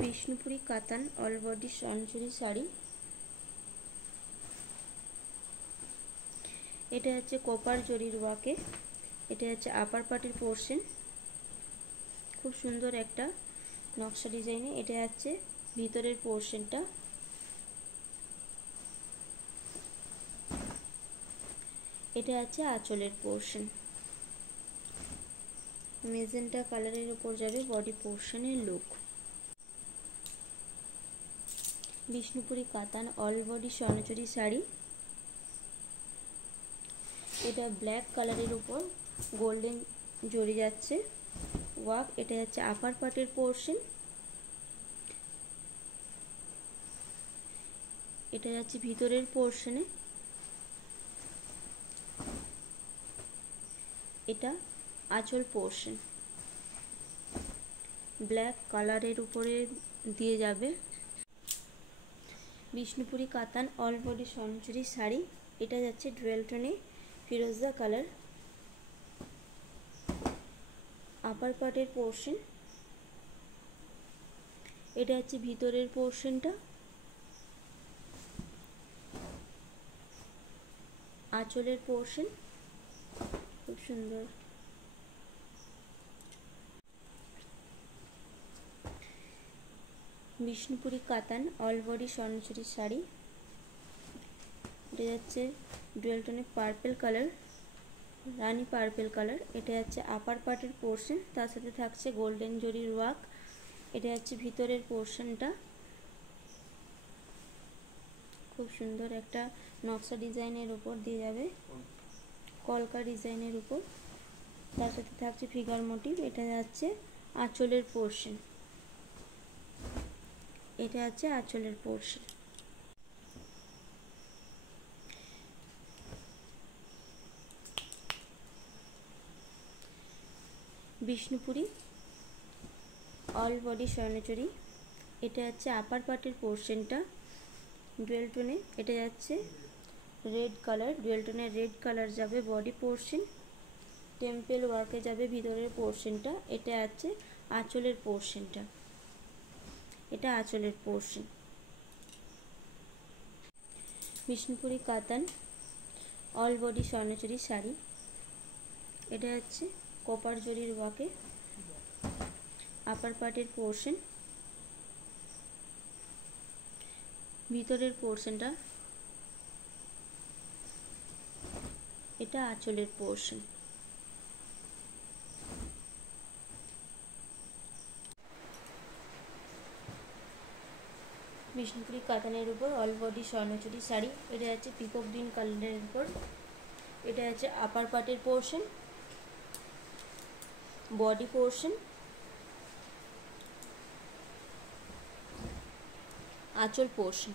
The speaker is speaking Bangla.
বিষ্ণুপুরি কাতান অল বডি সনচুরি শাড়ি। এটা হচ্ছে কপার জরির ওয়াকে, এটা হচ্ছে আপার পার্টের পোর্শন, খুব সুন্দর একটা নকশা ডিজাইনে। এটা হচ্ছে ভিতরের পোর্শনটা, এটা হচ্ছে আঁচলের পোর্শন। মেজেন্টা কালারের উপর যাবে বডি পোর্শনের লুক। বিষ্ণুপুরি কাতান অল বডি স্বর্ণচুরি শাড়ি, এটা ব্ল্যাক কালারের উপর গোল্ডেন জড়ি যাচ্ছে ওয়ার্ক। এটা যাচ্ছে আপার পার্টের পোর্শন, এটা যাচ্ছে ভিতরের পোর্শনে, এটা আঁচল পোর্শন। ব্ল্যাক কালারের উপরে দিয়ে যাবে বিষ্ণুপুরি কাতান অল বডি স্বর্ণচুরি শাড়ি। এটা যাচ্ছে ডুয়েল টোনে ফিরোজা কালার, আপার পার্টের পোর্শন, এটা হচ্ছে ভিতরের পোর্শনটা, আঁচলের পোর্শন, খুব সুন্দর। বিষ্ণুপুরি কাতান অল বডি স্বর্ণচুরি শাড়ি, এটা যাচ্ছে ডুয়েল টোনে পার্পল কালার, রানী পার্পল কালার। এটা যাচ্ছে আপার পার্টের পোর্শন, তার সাথে থাকছে গোল্ডেন জরির ওয়ার্ক। এটা যাচ্ছে ভিতরের পোর্শনটা, খুব সুন্দর একটা নকশা ডিজাইনের উপর দিয়ে যাবে, কলকা ডিজাইনের উপর, তার সাথে থাকছে ফিগার মোটিভ। এটা যাচ্ছে আঁচলের পোর্শন, এটা হচ্ছে আঁচলের portion. Bishnupuri all body Swarnachuri, এটা হচ্ছে আপার পার্টের পোর্শনটা ডুয়েল টোনে, এটা যাচ্ছে রেড কালার, ডুয়েল টোনের রেড কালার যাবে বডি পোর্শন, টেম্পল ওয়ার্কে যাবে ভিতরের পোর্শনটা। এটা আছে আঁচলের পোর্শনটা, এটা আঁচলের পোর্শন। বিষ্ণুপুরি কাতান অল বডি স্বর্ণচুরি শাড়ি, এটা হচ্ছে কপার জরির ওয়াকে, আপার পার্টের পোর্শন, ভিতরের পোর্শনটা, এটা আঁচলের পোর্শন। বিষ্ণুপুরি কাতানের উপর অল বডি স্বর্ণচুরি শাড়ি, এটা হচ্ছে পিকক গ্রিন কালারের উপর, এটা হচ্ছে আপার পার্টের পোর্শন, বডি পোর্শন, আঁচল পোর্শন।